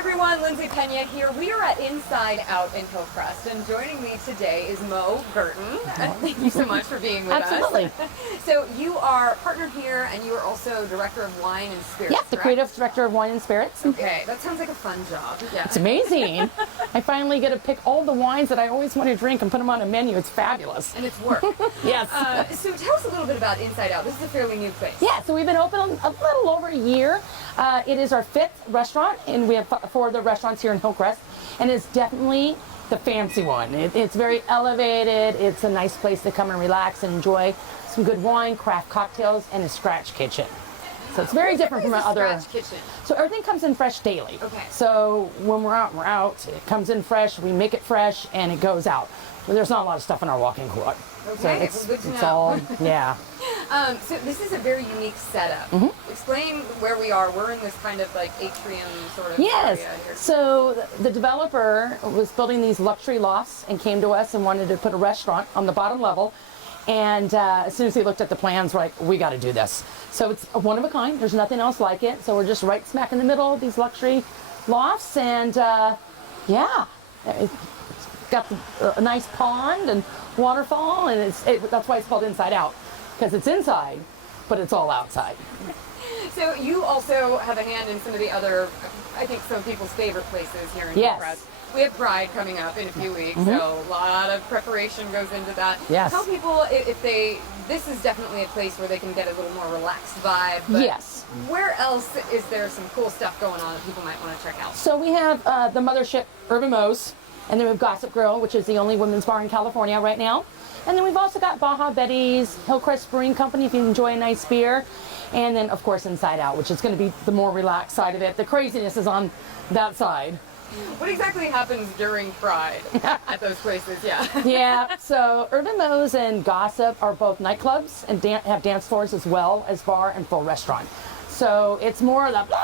everyone, Lindsey Pena here. We are at Inside Out in Hillcrest, and joining me today is Mo Burton. Thank you so much for being with Absolutely. us. So you are partner here, and you are also Director of Wine and Spirits. Yeah, the creative director of Wine and Spirits. Okay, that sounds like a fun job. Yeah. It's amazing. I finally get to pick all the wines that I always want to drink and put them on a menu. It's fabulous. And it's work. Yes. So tell us a little bit about Inside Out. This is a fairly new place. Yeah, so we've been open a little over a year. It is our 5th restaurant, and we have 4 of the restaurants here in Hillcrest, and it's definitely the fancy one. It's very elevated. It's a nice place to come and relax and enjoy some good wine, craft cocktails, and a scratch kitchen. So it's very different from our other. Scratch kitchen. So everything comes in fresh daily. Okay. So when we're out, we're out. It comes in fresh. We make it fresh, and it goes out. Well, there's not a lot of stuff in our walk-in cooler. Okay, So well, good to it's know. all, yeah. So this is a very unique setup. Explain where we are. We're in this kind of like atrium sort of Yes. area here. So the developer was building these luxury lofts and came to us and wanted to put a restaurant on the bottom level. And as soon as he looked at the plans, we're like, we got to do this. So it's one of a kind. There's nothing else like it. So we're just right smack in the middle of these luxury lofts. And yeah, it's got a nice pond and waterfall. And that's why it's called Inside Out, because it's inside, but it's all outside. So you also have a hand in some of the other, I think, some people's favorite places here in Yes. Hillcrest. We have Pride coming up in a few weeks, so a lot of preparation goes into that. Yes. Tell people this is definitely a place where they can get a little more relaxed vibe. But Yes. where else is there some cool stuff going on that people might want to check out? So we have the mothership, Urban Moe's, and then we have Gossip Grill, which is the only women's bar in California right now. And then we've also got Baja Betty's, Hillcrest Brewing Company if you enjoy a nice beer. And then, of course, Inside Out, which is going to be the more relaxed side of it. The craziness is on that side. What exactly happens during Pride at those places? Yeah. Yeah, so Urban Moe's and Gossip are both nightclubs and have dance floors as well as bar and full restaurant. So it's more of the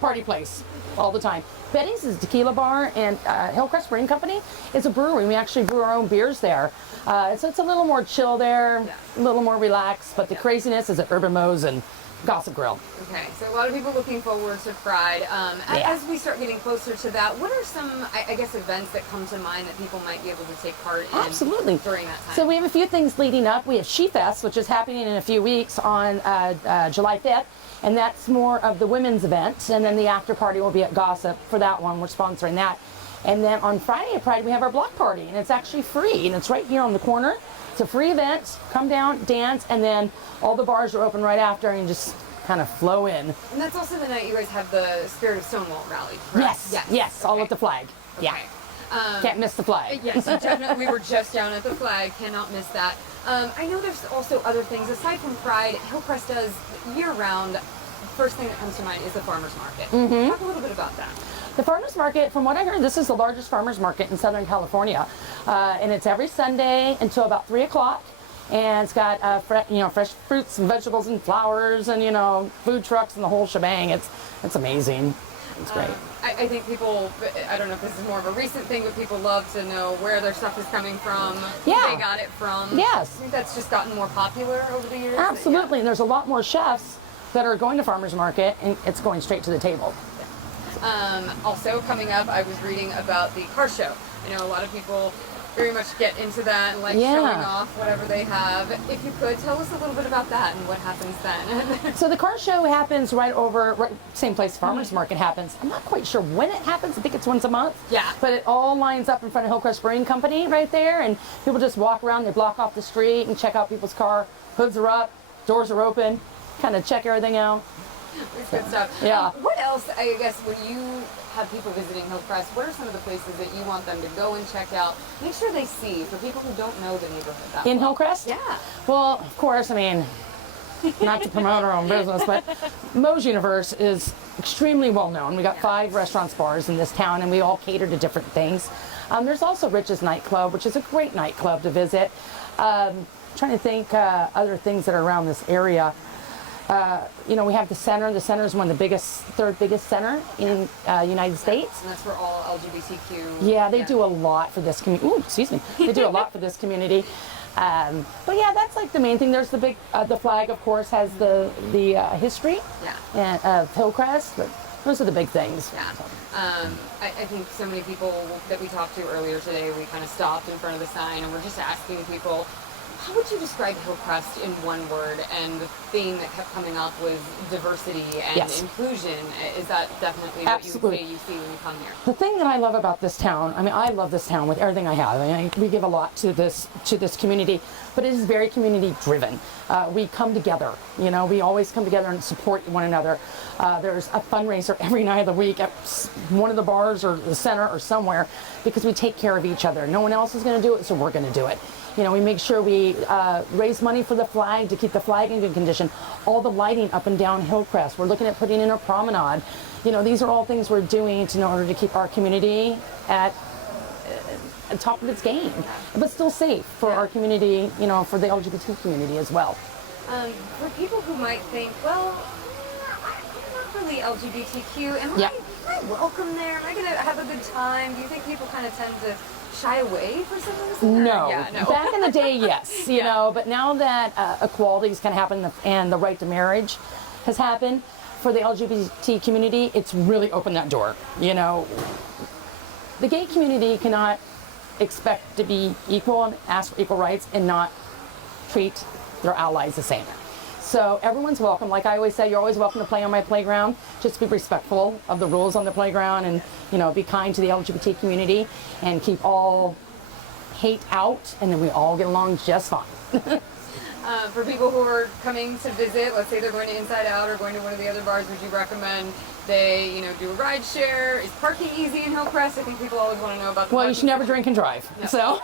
party place all the time. Betty's is a tequila bar, and Hillcrest Brewing Company is a brewery. We actually brew our own beers there. So it's a little more chill there, a little more relaxed, but the craziness is at Urban Moe's and Gossip Grill. Okay, so a lot of people looking forward to Pride. As we start getting closer to that, what are some, I guess, events that come to mind that people might be able to take part in Absolutely. during that time? So we have a few things leading up. We have She Fest, which is happening in a few weeks on July 5th, and that's more of the women's event. And then the after party will be at Gossip for that one. We're sponsoring that. And then on Friday at Pride, we have our block party, and it's actually free, and it's right here on the corner. It's a free event. Come down, dance, and then all the bars are open right after, and you just kind of flow in. And that's also the night you guys have the Spirit of Stonewall rally, correct? Yes, all Okay. with the flag. Yeah, Okay. can't miss the flag. Yes, definitely. We were just down at the flag. Cannot miss that. I know there's also other things. Aside from Pride, Hillcrest does year-round. First thing that comes to mind is the farmers market. Talk a little bit about that. The farmers market, from what I heard, this is the largest farmers market in Southern California, and it's every Sunday until about 3 o'clock. And it's got fresh fruits and vegetables and flowers and food trucks and the whole shebang. It's amazing. It's great. I think people, I don't know if this is more of a recent thing, but people love to know where their stuff is coming from, who Yeah. they got it from. Yes. I think that's just gotten more popular over the years. Absolutely, and there's a lot more chefs that are going to farmers market, and it's going straight to the table. Also coming up, I was reading about the car show. I know a lot of people very much get into that and like showing off whatever they have. If you could, tell us a little bit about that and what happens then. So the car show happens right same place farmers market happens. I'm not quite sure when it happens. I think it's once a month. Yeah. But it all lines up in front of Hillcrest Brewing Company right there, and people just walk around. They block off the street and check out people's car. Hoods are up, doors are open, kind of check everything out. It's good stuff. Yeah. What else, I guess, when you have people visiting Hillcrest, what are some of the places that you want them to go and check out? Make sure they see, for people who don't know the neighborhood that In well. Hillcrest? Yeah. Well, of course, I mean, not to promote our own business, but Moe's Universe is extremely well known. We got 5 restaurants, bars in this town, and we all cater to different things. There's also Rich's Nightclub, which is a great nightclub to visit. Trying to think other things that are around this area. We have the center. The center is one of the third biggest center in United States. And that's for all LGBTQ. Yeah, they do a lot for this community. Ooh, excuse me. They do a lot for this community. But yeah, that's like the main thing. There's the big, the flag, of course, has the history of Hillcrest. Those are the big things. Yeah. I think so many people that we talked to earlier today, we kind of stopped in front of the sign and we're just asking people, how would you describe Hillcrest in one word? And the theme that kept coming up was diversity and inclusion. Is that definitely what you would say you see when you come here? The thing that I love about this town, I mean, I love this town with everything I have. I mean, we give a lot to this community, but it is very community driven. We come together, you know, we always come together and support one another. There's a fundraiser every night of the week at one of the bars or the center or somewhere because we take care of each other. No one else is going to do it, so we're going to do it. You know, we make sure we raise money for the flag to keep the flag in good condition. All the lighting up and down Hillcrest. We're looking at putting in a promenade. You know, these are all things we're doing in order to keep our community at top of its game, but still safe for our community, you know, for the LGBT community as well. For people who might think, well, I'm not really LGBTQ, am I welcome there? Am I going to have a good time? Do you think people kind of tend to shy away for some reason? No. No. Back in the day, yes, you know, but now that equality has kind of happened and the right to marriage has happened for the LGBT community, it's really opened that door. You know, the gay community cannot expect to be equal and ask for equal rights and not treat their allies the same. So everyone's welcome. Like I always say, you're always welcome to play on my playground. Just be respectful of the rules on the playground and, you know, be kind to the LGBT community and keep all hate out, and then we all get along just fine. For people who are coming to visit, let's say they're going to Inside Out or going to one of the other bars, would you recommend they, you know, do a ride share? Is parking easy in Hillcrest? I think people always want to know about the Well, you should never drink and drive. No. So,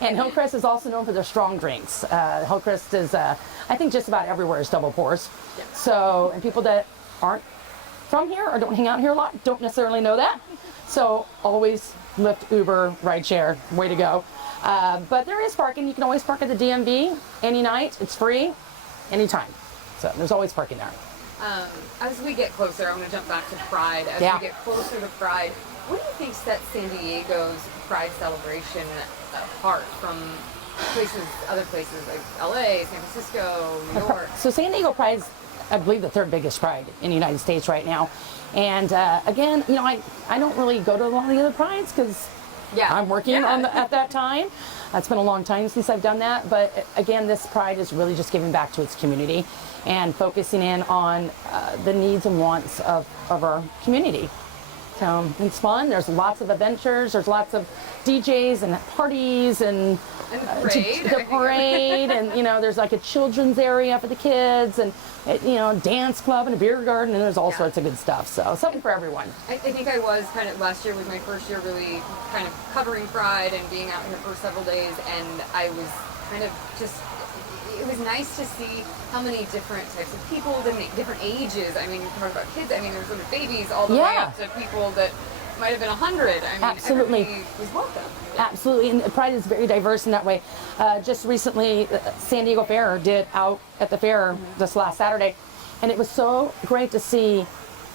and Hillcrest is also known for their strong drinks. Hillcrest is, I think, just about everywhere is double pours. Yeah. So, and people that aren't from here or don't hang out here a lot don't necessarily know that. So, always Lyft, Uber, ride share, way to go. But there is parking. You can always park at the DMV any night. It's free, anytime. So there's always parking there. As we get closer, I'm going to jump back to Pride. As we get closer to Pride, what do you think sets San Diego's Pride celebration apart from other places like LA, San Francisco, New York? So San Diego Pride is, I believe, the third biggest pride in the United States right now. And again, you know, I don't really go to a lot of the other prides because I'm working at that time. It's been a long time since I've done that, but again, this pride is really just giving back to its community and focusing in on the needs and wants of our community. So it's fun. There's lots of adventures. There's lots of DJs and parties and the parade and, you know, there's like a children's area for the kids and, you know, dance club and a beer garden, and there's all sorts of good stuff. So something for everyone. I think I was kind of, last year was my first year really kind of covering Pride and being out here for several days, and I was kind of just, it was nice to see how many different types of people, different ages. I mean, you talk about kids, I mean, there's little babies all the way up to people that might have been 100. I mean, absolutely. Everybody was welcome. Absolutely, and Pride is very diverse in that way. Just recently, San Diego Fair did out at the fair this last Saturday, and it was so great to see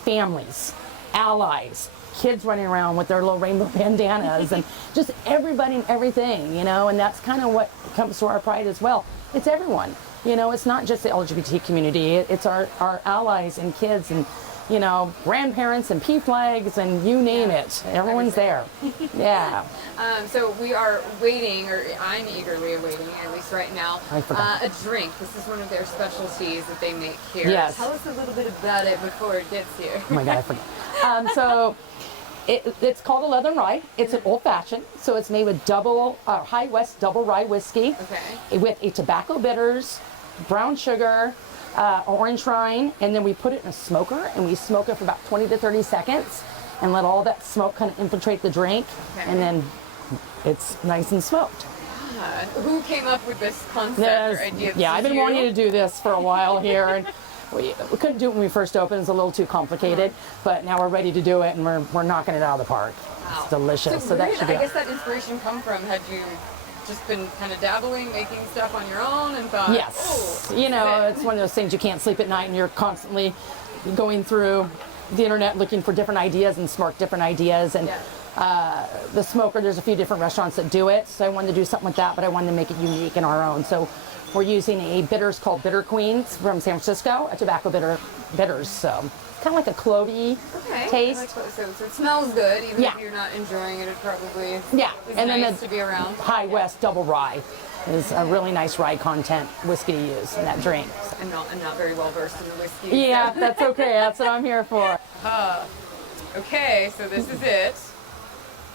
families, allies, kids running around with their little rainbow bandanas, and just everybody and everything, you know, and that's kind of what comes to our Pride as well. It's everyone, you know, it's not just the LGBT community, it's our allies and kids and, you know, grandparents and P-flags and you name it. Everyone's there. Yeah. So we are waiting, or I'm eagerly awaiting, at least right now, a drink. This is one of their specialties that they make here. Yes. Tell us a little bit about it before it gets here. Oh my God, I forgot. So it's called a Leathern Rye. It's an old fashioned, so it's made with High West double rye whiskey with a tobacco bitters, brown sugar, orange rind, and then we put it in a smoker and we smoke it for about 20 to 30 seconds and let all that smoke kind of infiltrate the drink, and then it's nice and smoked. Who came up with this concept or idea? Yeah, I've been wanting to do this for a while here, and we couldn't do it when we first opened. It's a little too complicated, but now we're ready to do it, and we're knocking it out of the park. Wow. It's delicious. So that should be. I guess that inspiration come from, had you just been kind of dabbling, making stuff on your own, and thought, yes, you know, it's one of those things you can't sleep at night, and you're constantly going through the internet looking for different ideas and spark different ideas. And the smoker, there's a few different restaurants that do it, so I wanted to do something with that, but I wanted to make it unique and our own. So we're using a bitters called Bitter Queens from San Francisco, a tobacco bitters. So kind of like a clovey Okay. taste. So it smells good, even Yeah. if you're not enjoying it. It probably Yeah, is and then nice the to be around. High West Double Rye is a really nice rye content whiskey to use in that drink. I'm not very well versed in the whiskey. Yeah, So. that's okay. That's what I'm here for. Okay, so this is it.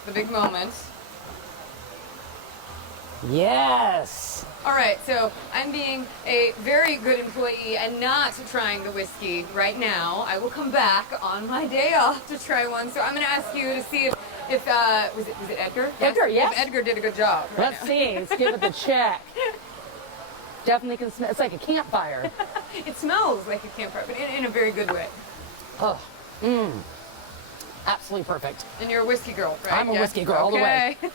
The big moment. Yes. All right, so I'm being a very good employee and not trying the whiskey right now. I will come back on my day off to try one. So I'm going to ask you to see if was it Edgar? Edgar, yes. If Edgar did a good job. Right Let's now. see. Let's give it the check. Definitely can smell. It's like a campfire. It smells like a campfire, but in a very good way. Oh, absolutely perfect. And you're a whiskey girl, right? I'm a whiskey girl all the way. Okay.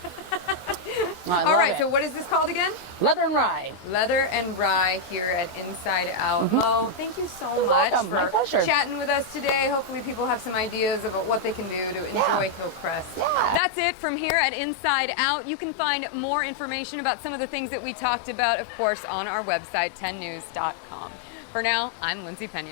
I All love right, it. so what is this called again? Leather and Rye. Leather and Rye here at Inside Out. Mo, thank you so much welcome. My for pleasure. chatting with us today. Hopefully people have some ideas about what they can do to enjoy Hillcrest. Yeah. That's it from here at Inside Out. You can find more information about some of the things that we talked about, of course, on our website, 10news.com. For now, I'm Lindsey Pena.